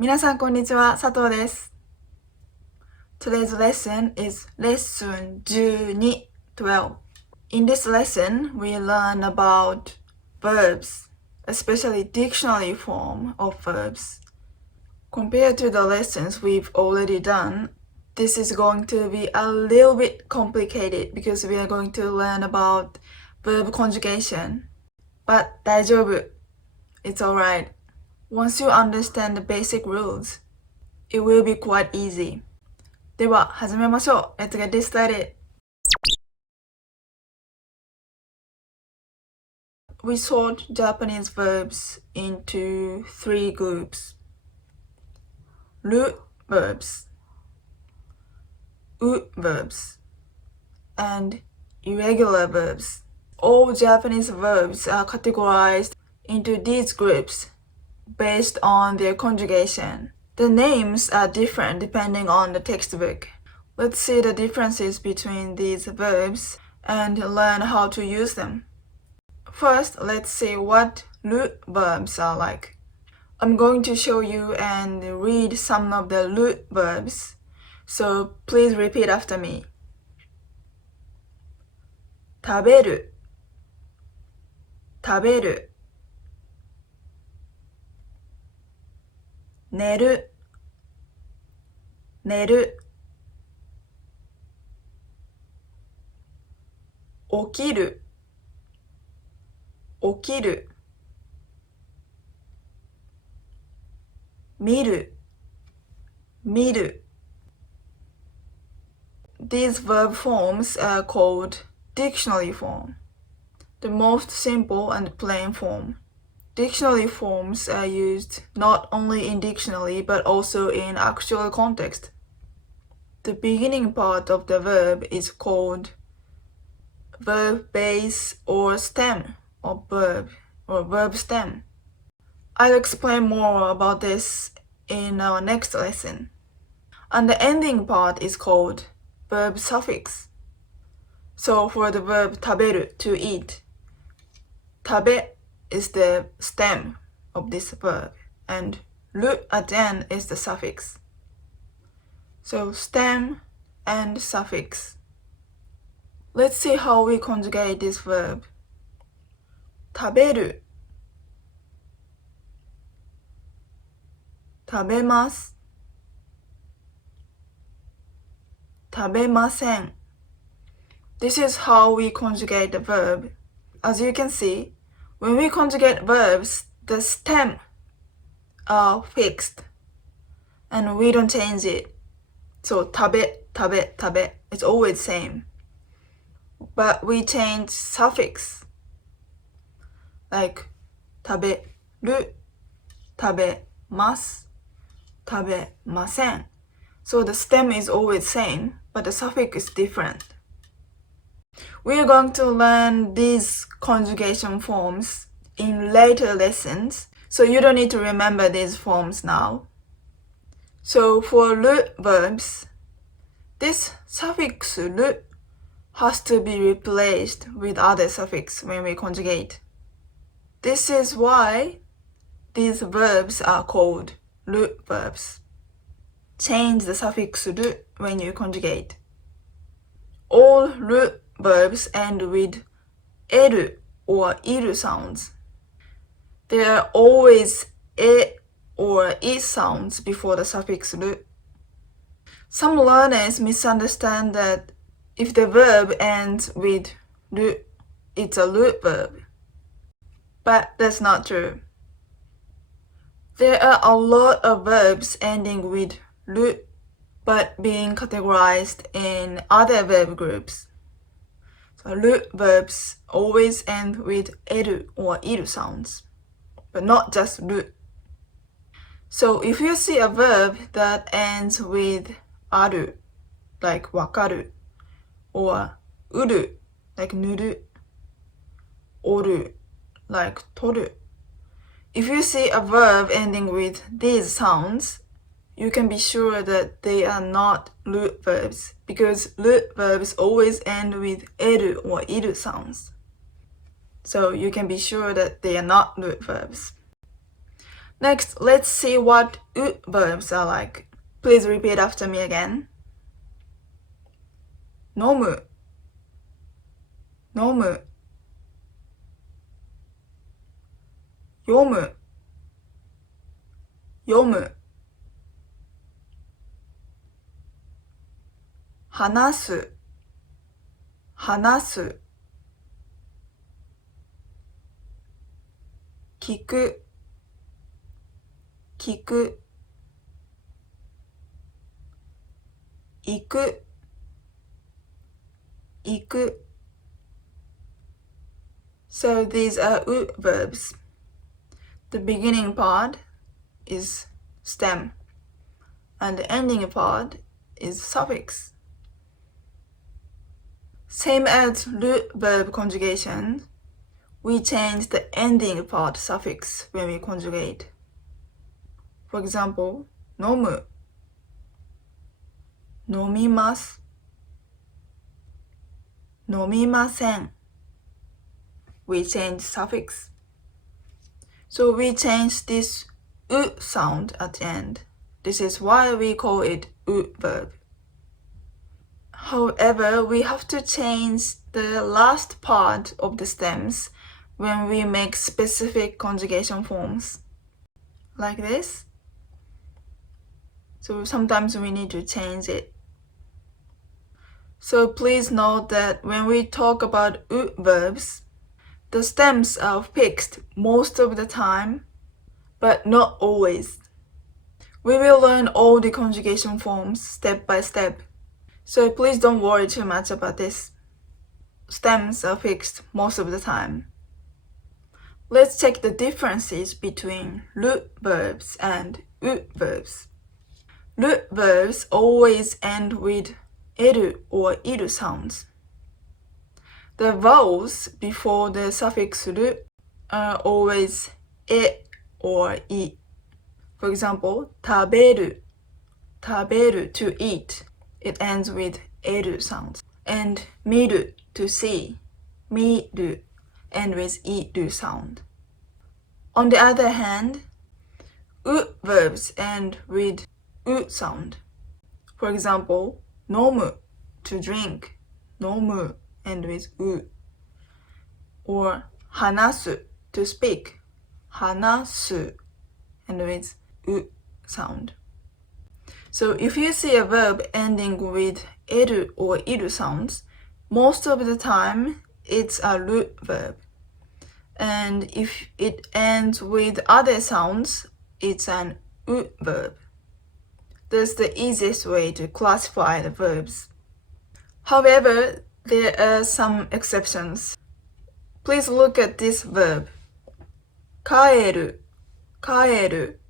皆さんこんにちは、佐藤です。Today's lesson is Lesson 12. In this lesson, we learn about verbs, especially dictionary form of verbs. Compared to the lessons we've already done, this is going to be a little bit complicated because we are going to learn about verb conjugation. But 大丈夫. It's alright. Once you understand the basic rules, it will be quite easy. では始めましょう。Let's get this started. We sort Japanese verbs into three groups. RU-verbs, U-verbs, and irregular verbs. All Japanese verbs are categorized into these groups based on their conjugation. The names are different depending on the textbook. Let's see the differences between these verbs and learn how to use them. First, let's see what RU-verbs are like. I'm going to show you and read some of the RU-verbs, so please repeat after me. 食べる、食べる。寝る、寝る。起きる、起きる。見る、見る。These verb forms are called dictionary form, the most simple and plain form. Dictionary forms are used not only in dictionary but also in actual context. The beginning part of the verb is called verb base or stem of verb or verb stem. I'll explain more about this in our next lesson. And the ending part is called verb suffix. So for the verb 食べる to eat, 食べ is the stem of this verb and る at the end is the suffix. So stem and suffix. Let's see how we conjugate this verb. 食べる、食べます、食べません。This is how we conjugate the verb. As you can see, when we conjugate verbs, the stem are fixed and we don't change it. So 食べ、食べ、食べ, it's always same. But we change suffix like 食べる、食べます、食べません. So the stem is always same, but the suffix is different. We are going to learn these conjugation forms in later lessons, so you don't need to remember these forms now. So for RU-verbs, this suffix RU has to be replaced with other suffix when we conjugate. This is why these verbs are called RU-verbs. Change the suffix RU when you conjugate. All RU-verbs end with る or いる sounds. There are always え or い sounds before the suffix る. Some learners misunderstand that if the verb ends with る, it's a RU-verb. But that's not true. There are a lot of verbs ending with る but being categorized in other verb groups. So RU-verbs always end with る or いる sounds, but not just る. So if you see a verb that ends with ある like わかる or うる like 塗る おる like 取る. If you see a verb ending with these sounds, you can be sure that they are not RU-verbs because RU-verbs always end with る or いる sounds. So you can be sure that they are not RU-verbs. Next, let's see what U-verbs are like. Please repeat after me again. 飲む、飲む、読む、読む、話す、話す、聞く、聞く、行く、行く。So these are U-verbs. The beginning part is stem, and the ending part is suffix. Same as RU-verb conjugation, we change the ending part suffix when we conjugate. For example, 飲む、飲みます、飲みません。We change suffix. So we change this U sound at the end. This is why we call it U-verb. However, we have to change the last part of the stems when we make specific conjugation forms. Like this. So sometimes we need to change it. So please note that when we talk about U-verbs, the stems are fixed most of the time, but not always. We will learn all the conjugation forms step by step. So please don't worry too much about this. Stems are fixed most of the time. Let's check the differences between RU-verbs and U-verbs. RU-verbs always end with eru or iru sounds. The vowels before the suffix ru are always e or i. For example, 食べる, 食べる to eat. It ends with eru sounds. And 見る to see. 見る end with iru sound. On the other hand, U-verbs end with u sound. For example, 飲む to drink. 飲む end with u. Or 話す to speak. 話す end with u sound. So if you see a verb ending with eru or iru sounds, most of the time it's a RU-verb. And if it ends with other sounds, it's an U-verb. That's the easiest way to classify the verbs. However, there are some exceptions. Please look at this verb. 帰る、帰る。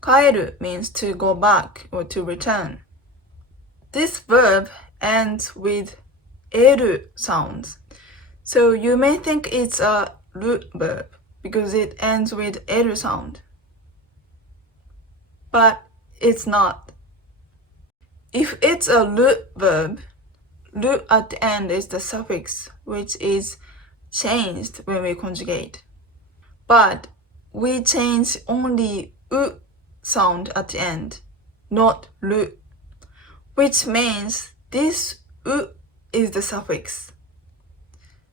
帰る means to go back or to return. This verb ends with eru sounds. So you may think it's a RU-verb because it ends with eru sound. But it's not. If it's a RU-verb, ru at the end is the suffix, which is changed when we conjugate. But we change only u sound at the end, not ru, which means this u is the suffix.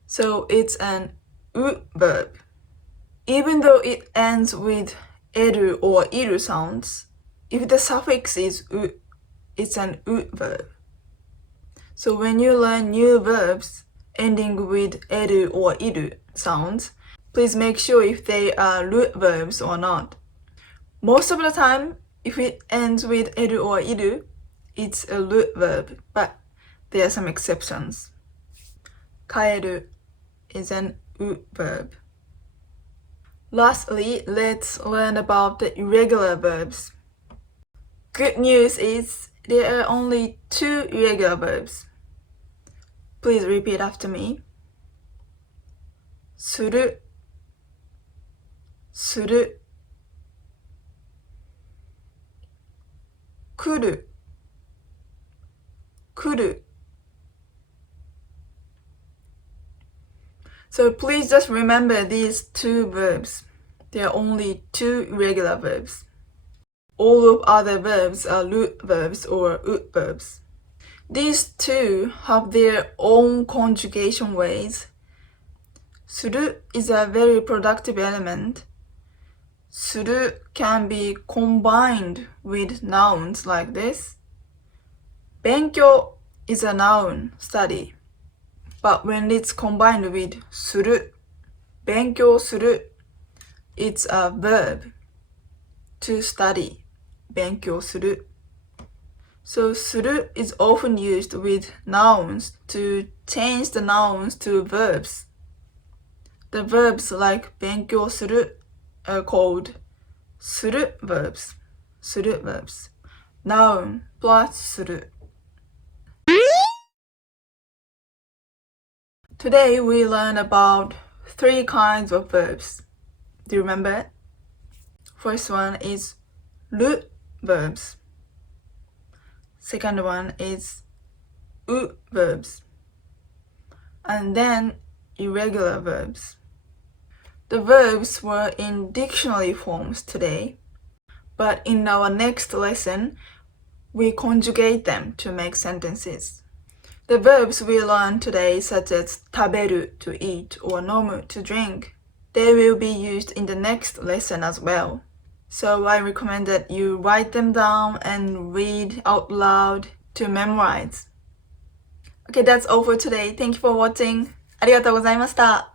So it's an U-verb. Even though it ends with eru or iru sounds, if the suffix is u, it's an U-verb. So when you learn new verbs ending with eru or iru sounds, please make sure if they are RU-verbs or not. Most of the time, if it ends with eru or iru, it's a RU-verb, but there are some exceptions. 帰る is an U-verb. Lastly, let's learn about the irregular verbs. Good news is there are only 2 irregular verbs. Please repeat after me. する、する。来る、来る。So please just remember these 2 verbs. There are only 2 irregular verbs. All of other verbs are RU-verbs or U-verbs. These two have their own conjugation ways. する is a very productive element. する can be combined with nouns like this. 勉強 is a noun, study. But when it's combined with する, 勉強する, it's a verb, to study, 勉強する. So する is often used with nouns to change the nouns to verbs. The verbs like 勉強する are called する verbs. する verbs. Noun plus する. Today we learn about 3 kinds of verbs. Do you remember it? First one is RU-verbs. Second one is U-verbs. And then irregular verbs. The verbs were in dictionary forms today, but in our next lesson, we conjugate them to make sentences. The verbs we learn today, such as 食べる to eat or 飲む to drink, they will be used in the next lesson as well. So I recommend that you write them down and read out loud to memorize. Okay, that's all for today. Thank you for watching. ありがとうございました。